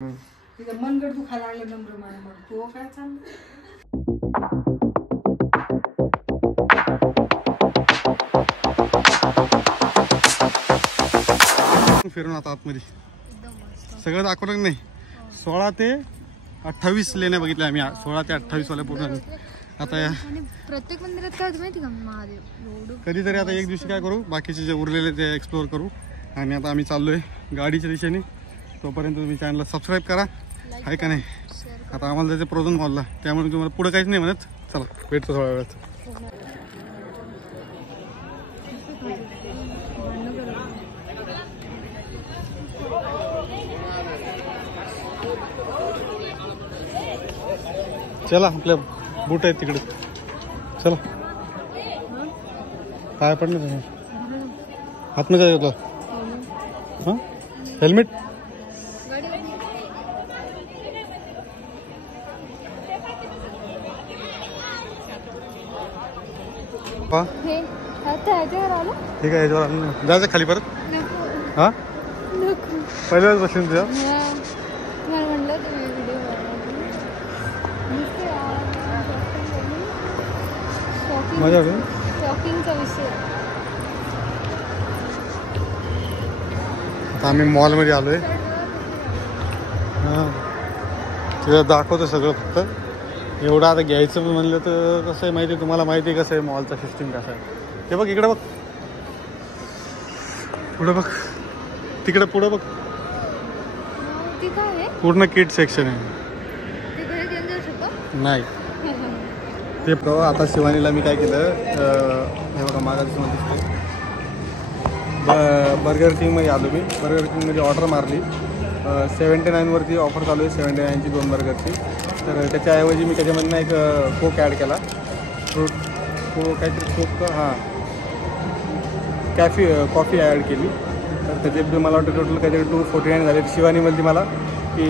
तिथं मनगड दुखायला लागलं नंबर मारे मग तो काय चाललं फिरून आता आतमध्ये सगळं दाखवलं नाही. 16 ते 28 लेण्या बघितल्या आम्ही. 16 ते 28 वाल्या पूर्ण. आता या प्रत्येक मंदिरात काय होतं माहिती का महादेव कधीतरी आता एक दिवशी काय करू, बाकीचे जे उरलेले ते एक्सप्लोअर करू. आणि आता आम्ही चाललोय गाडीच्या दिशेने. तोपर्यंत तुम्ही चॅनलला सबस्क्राईब करा, आहे का नाही. आता आम्हाला जायचं प्रोझोन मॉलला, त्यामुळे तुम्हाला पुढे काहीच नाही म्हणत. चला भेटतो थोड्या वेळात. चला आपल्या बूट आहेत तिकडे. चला काय पडलं तुम्ही आतमध्ये जायचं. हां हेल्मेट पा ठीक आहे. याच्यावर आलं ना, जायचं खाली परत. हां पहिल्या वेळेस बसली तुझ्या मजा आली. आता आम्ही मॉलमध्ये आलोय. हां तिथं दाखवतो सगळं. फक्त एवढं आता घ्यायचं म्हणलं तर कसं आहे माहिती आहे तुम्हाला, माहिती आहे कसं आहे मॉलचा सिस्टीम कसा आहे. ते बघ इकडे बघ, पुढं बघ, तिकडे पुढं बघ, पूर्ण किड सेक्शन आहे. नाही ते आता शिवानीला मी काय केलं, हे बघा मागाचं दिसतंय बर्गर किंगमध्ये आलो मी. बर्गर किंगमध्ये ऑर्डर मारली. 79वरती ऑफर चालू आहे. 79ची 2 बर्गरची. तर त्याच्याऐवजी मी त्याच्यामधनं एक कोक ॲड केला. फ्रूट काहीतरी कोक, हां कॉफी ॲड केली. तर त्याचे मला वाटतं टोटल काहीतरी 249 झाले. शिवानीमध्ये मला की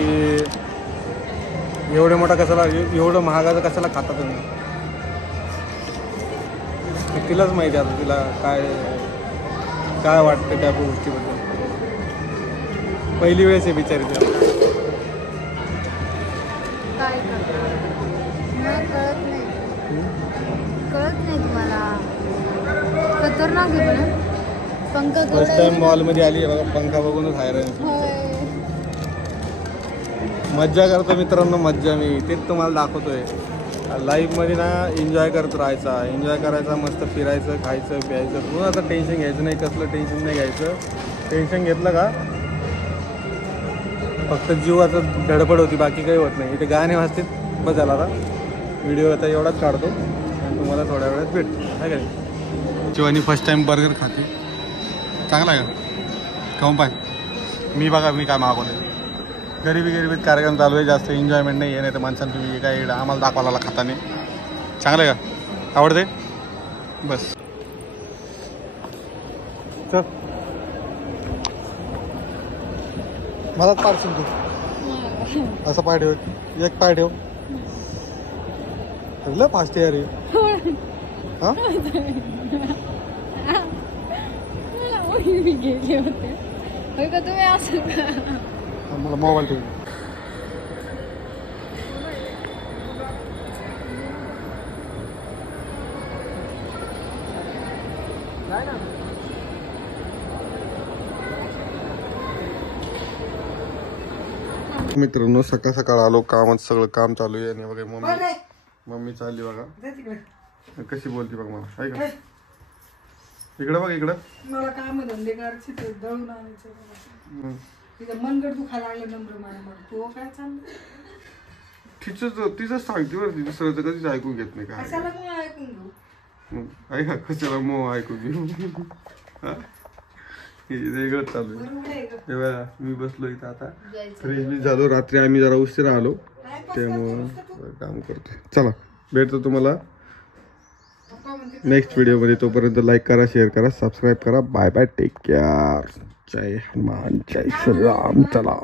एवढं मोठा कशाला, एवढं महागाचं कशाला खाता तुम्ही. तिलाच माहिती आता तिला काय वाटतं त्या गोष्टीबद्दल. पहिली वेळेस आहे बिचारी तिला. कळत नाही तुम्हाला. खतरनाक आहे पण पंखा. फर्स्ट टाइम मॉलमध्ये आली आहे बघा, पंखा बघूनच हायराण. मज्जा करतो मित्रांनो, मज्जा. मी तेच तुम्हाला दाखवतोय. लाईफमध्ये ना एन्जॉय करत राहायचा, एन्जॉय करायचा, मस्त फिरायचं, खायचं प्यायचं. म्हणून आता टेन्शन घ्यायचं नाही, कसलं टेन्शन नाही घ्यायचं. टेन्शन घेतलं का फक्त जीवाचं धडपड होती, बाकी काही होत नाही. इथे गाणे वाजतील बस झाला. आता व्हिडिओ आता एवढाच काढतो आणि तुम्हाला थोड्या वेळात भेटतो, आहे का नाही. शिवानी फर्स्ट टाईम बर्गर खाते. चांगला आहे का खाऊन पाय. मी बघा मी काय मागवलं. गरिबीत कार्यक्रम चालू आहे, जास्त एन्जॉयमेंट नाही आहे. नाही तर माणसानं तुम्ही काय आम्हाला दाखवायला खाता नाही. चांगलं आहे का, आवडते बस. चल मलाच पार्सल तू. असं पाय ठेव, एक पाय ठेव. ठेवलं फास्ट यार. हां तुम्ही असं मला मोबाईल ठेव. मित्रांनो सकाळ सकाळ आलो, कामात सगळं काम चालू आहे. आणि बघा मम्मी चालली बघा कशी बोलते बघ मला, आहे का. इकडं बघ, इकडं मला काम धंदे करायचे ते दळून आणायचं. तिथं मनगड दुखायला लागलं नंबर मारे मग तो काय चाललं. तिचंच सांगते बरं, ती दुसऱ्याचं कधीच ऐकून घेत नाही. काय कशाला मग ऐकून घेऊ, ऐका कशाला मग ऐकून घेऊ. वेगळंच चालू आहे. तेव्हा मी बसलो इथं आता फ्रेश बी झालो. रात्री आम्ही जरा उशिरा आलो त्यामुळं काम करतो. चला भेटतो तुम्हाला नेक्स्ट व्हिडिओमध्ये. तोपर्यंत लाईक करा, शेअर करा, सबस्क्राईब करा. Bye bye, take care. जय हनुमान, जय श्रीराम. चला.